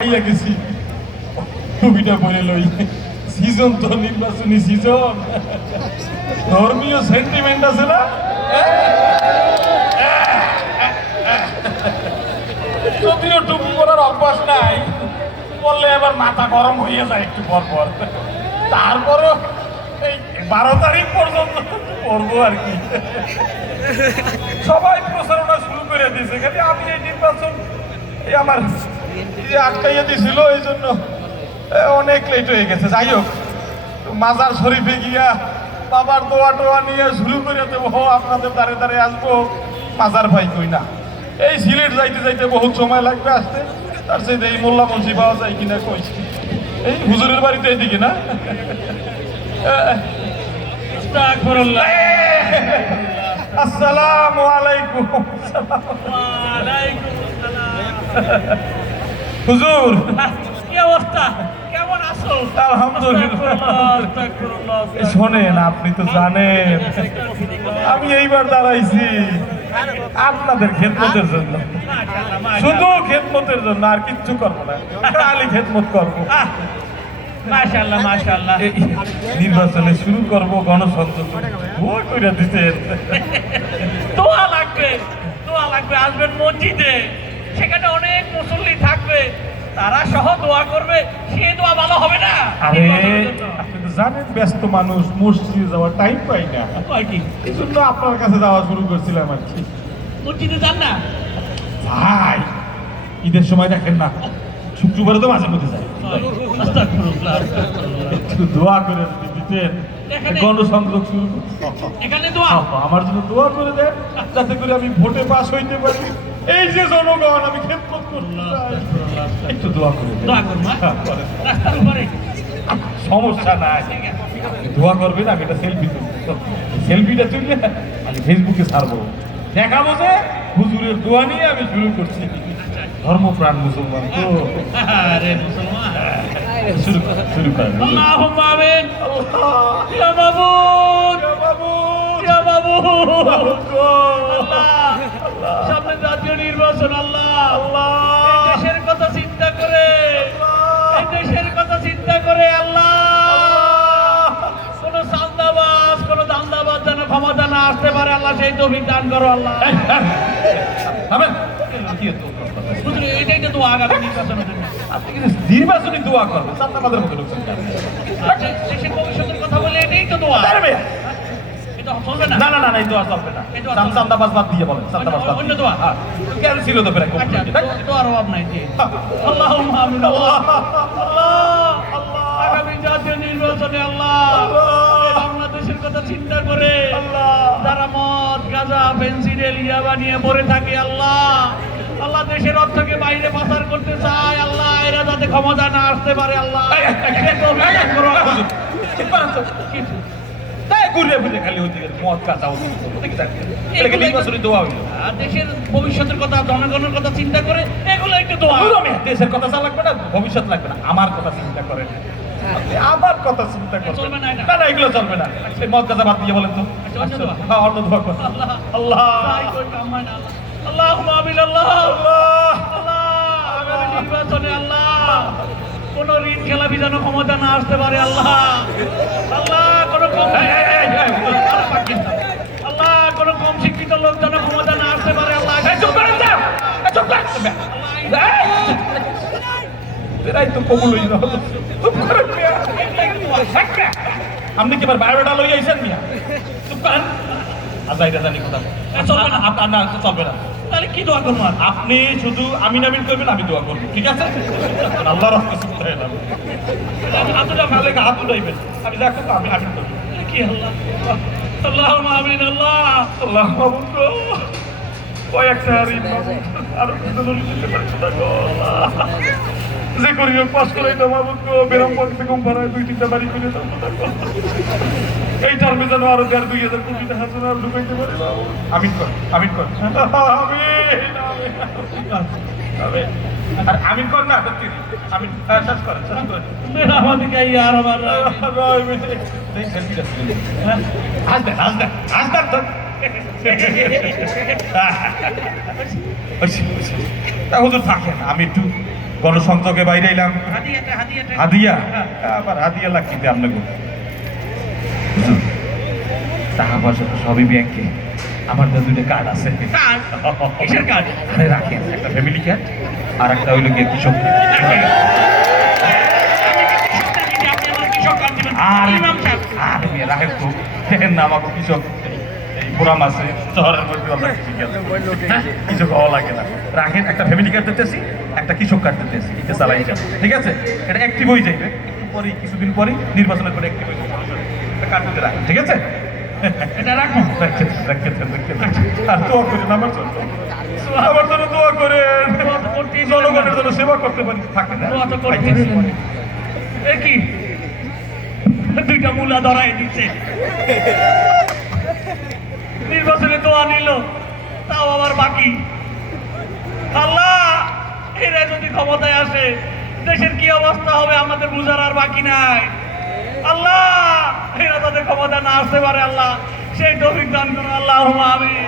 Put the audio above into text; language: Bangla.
পাইয়া গেছি ছবিটা বলে লই সিজন তো নির্বাচনী সিজন ধর্মীয় সেন্টিমেন্ট আছে না যদিও টুপি পরার অভ্যাস নাই বললে এবার মাথা গরম হয়ে যায় একটু পর পর তারপরও এই 12 তারিখ পর্যন্ত পড়বো আর কি সবাই প্রচারণা শুরু করে দিয়েছে খালি আমি এই নির্বাচন এই আমার আটকাইয়া দিছিল এই জন্য অনেক লেট হয়ে গেছে যাই হোক মাজার শরীফে গিয়া বাবার দোয়া টোয়া নিয়ে শুরু করে দেবো আপনাদের দ্বারে দ্বারে আসবো মাজার ভাই কই না এই সিলেট যাইতে যাইতে বহুত সময় লাগবে আসতে তার সাথে এই মোল্লা মসি পাওয়া যায় কিনা কইছি এই হুজুরের বাড়িতে এইদিকে না আসসালামু আলাইকুম হুজুর কি অবস্থা কেমন আছো? আলহামদুলিল্লাহ শোনেন আপনি তো জানেন আমি এইবার দাঁড়াইছি আপনাদের খেদমতের জন্য শুধু খেদমতের জন্য আর কিচ্ছু করবো না খালি খেদমত করবো মাশাআল্লাহ মাশাআল্লাহ নির্বাচনে শুরু করবো গণসংযোগ ভোট করে দিতেন দোয়া লাগবে আসবেন মসজিদে সেখানে অনেক মুসল্লি থাকবে তারা সহ দোয়া করবে সে দোয়া ভালো হবে না আরে আপনি তো জানেন ব্যস্ত মানুষ মসজিদে যাওয়ার টাইম পাই না কি এই জন্য আপনার কাছে যাওয়া শুরু করছিলাম আর কি মসজিদে যান না ভাই ঈদের সময় দেখেন না শুক্রবারে তো মাঝে মধ্যে যায় আস্তাগফিরুল্লাহ একটু দোয়া করে যদি দিতেন গণসংযোগ শুরু এখানে দোয়া আমার জন্য দোয়া করে দেন যাতে করে আমি ভোটে পাস হইতে পারি এই যে জনগণ আমি খেদমত করতে চাই একটু দোয়া করে দেন দোয়া করবা করেন। রাস্তার উপরে সমস্যা নাই দোয়া করবেন আমি একটা সেলফি তুলব সেলফিটা তুললে আমি ফেসবুকে ছাড়বো দেখাবো যে হুজুরের দোয়া নিয়ে আমি শুরু করছি ধর্মপ্রাণ মুসলমান তো আরে মুসলমান শুরু করেন আল্লাহুম্মা আমিন ইয়া মাবুদ ইয়া মাবুদ আল্লাহ সামনে জাতীয় নির্বাচন আল্লাহ এই দেশের কথা চিন্তা করে এই দেশের কথা চিন্তা করে আল্লাহ কোন চাঁদাবাজ কোন দান্দাবাজ যেন ক্ষমতা না আসতে পারে আল্লাহ সেই তৌফিক দান করো আল্লাহ হুজুর এটাই তো দোয়া আগামী নির্বাচনের জন্য আপনি কিন্তু নির্বাচনী দোয়া করবেন চাঁদাবাদের মতো লোকজন দেশের ভবিষ্যতের কথা বলে এটাই তো দোয়া এটা চলবে না না না না এই দোয়া চলবে না এই দোয়া চলবে না। চাঁদাবাজ বাদ দিয়ে বলেন চাঁদাবাজ বাদ অন্য দিয়ে। দোয়া। হ্যাঁ কেন ছিল তো প্রায় আচ্ছা দোয়ার অভাব নাই জি আল্লাহুম্মা আমিন আল্লাহ আগামী জাতীয় নির্বাচনে আল্লাহ এই বাংলাদেশের কথা চিন্তা করে যারা মদ গাঁজা পেন্সিডেল ইয়াবা নিয়ে পড়ে থাকে আল্লাহ আল্লাহ দেশের অর্থকে বাইরে পাচার করতে চায় আল্লাহ এরা যাতে ক্ষমতা না আসতে পারে আল্লাহ খালি হইতে গেছে মদ কাঁচা হচ্ছে নির্বাচনী দোয়া হইল আর দেশের ভবিষ্যতের কথা জনগণের কথা চিন্তা করে এগুলো একটু দোয়া দেশের কথা চা লাগবে না ভবিষ্যৎ লাগবে না আমার কথা চিন্তা করেন আপনি আমার কথা চিন্তা করেন চলবে না এটা? না না এগুলো চলবে না এই মদ কাঁচা বাদ দিয়ে বলেন তো আচ্ছা, অন্য দোয়া। হ্যাঁ অন্য দোয়া করেন আল্লাহ আল্লাহ আল্লাহুম্মা আমিন আল্লাহ আল্লাহ আল্লাহ আগামী নির্বাচনে আল্লাহ কোন ঋণ খেলাপি যেন ক্ষমতা না আসতে পারে আল্লাহ আল্লাহ কোন কম আল্লাহ কোন কম শিক্ষিত লোক যেন ক্ষমতা না আসতে পারে আল্লাহ চুপ করেন না চুপ করেন এরাই তো কবুল হইল চুপ করেন মিয়া আপনি কি এবার বায়োডাটা লই আইছেন মিয়া চুপ করেন আজাইরা জানি কথা চলবে না। আপনার না চলবে না তাহলে কি দোয়া করবো আর আপনি শুধু আমিন আমিন করবেন আমি দোয়া করবো ঠিক আছে আল্লাহর রাস্তা শুনতে হয় না হাতুটা তাহলে হাত উঠাইবেন আমি দেখো তো আমি আমিন করবো কি আল্লাহ আল্লাহুম্মা আমিন আল্লাহ আল্লাহ মাবুদ গো কয়েক সাহারি আর কিছু দিতে পারছি না গো আল্লাহ। যে করি হোক পাস করে তো মাবুদ গো বেরম পক্ষে কম ভাড়ায় 2-3টা বাড়ি করে দাও না গো। এই টার্মে যেন আরো 1,500-2,000 কোটি টাকা যেন আর ঢুকাইতে পারি বাবু। আমিন কর আমিন কর আমিন আর আমিন কর না সত্যি আমিন শেষ করেন শেষ করেন আমাদের কে ইয়ার আমার হুজুর থাকেন আমি একটু গণসংযোগে বাইরে এলাম হাদিয়াটা হাদিয়াটা হাদিয়া আবার হাদিয়া লাগতে আপনাকে টাকা পয়সা তো সবই ব্যাংকে আমার তো দুটো কার্ড আছে কার্ড কিসের কার্ড আরে রাখেন একটা ফ্যামিলি কার্ড আর একটা হইলো গিয়ে কৃষক আর আর মেয়ে রাখেন তো দেখেন না আমাকে কৃষক এই পুরাম আছে শহরের মধ্যে আমরা কৃষি আছে কৃষক হওয়া লাগে না রাখেন একটা ফ্যামিলি কার্ড দিতেছি একটা কৃষক কার্ড দিতেছি এটা চালাই যাবে ঠিক আছে এটা অ্যাক্টিভ হয়ে যাবে একটু পরেই কিছুদিন পরেই নির্বাচনের পরে অ্যাক্টিভ হয়ে যাবে একটা কার্ড দিতে রাখেন ঠিক আছে এটা রাখুন আর দোয়া করেন আমার জন্য আমার জন্য দোয়া করেন জনগণের জন্য সেবা করতে পারি থাকে না দোয়া তো করতেছিলেন এ কি দুইটা মূলা ধরাই দিচ্ছে নির্বাচনে দোয়া নিল তাও আবার বাকি আল্লাহ এরা যদি ক্ষমতায় আসে দেশের কি অবস্থা হবে আমাদের বুঝার আর বাকি নাই আল্লাহ এরা তাদের ক্ষমতা না আসতে পারে আল্লাহ সেই তৌফিক দান করুন আল্লাহ আমিন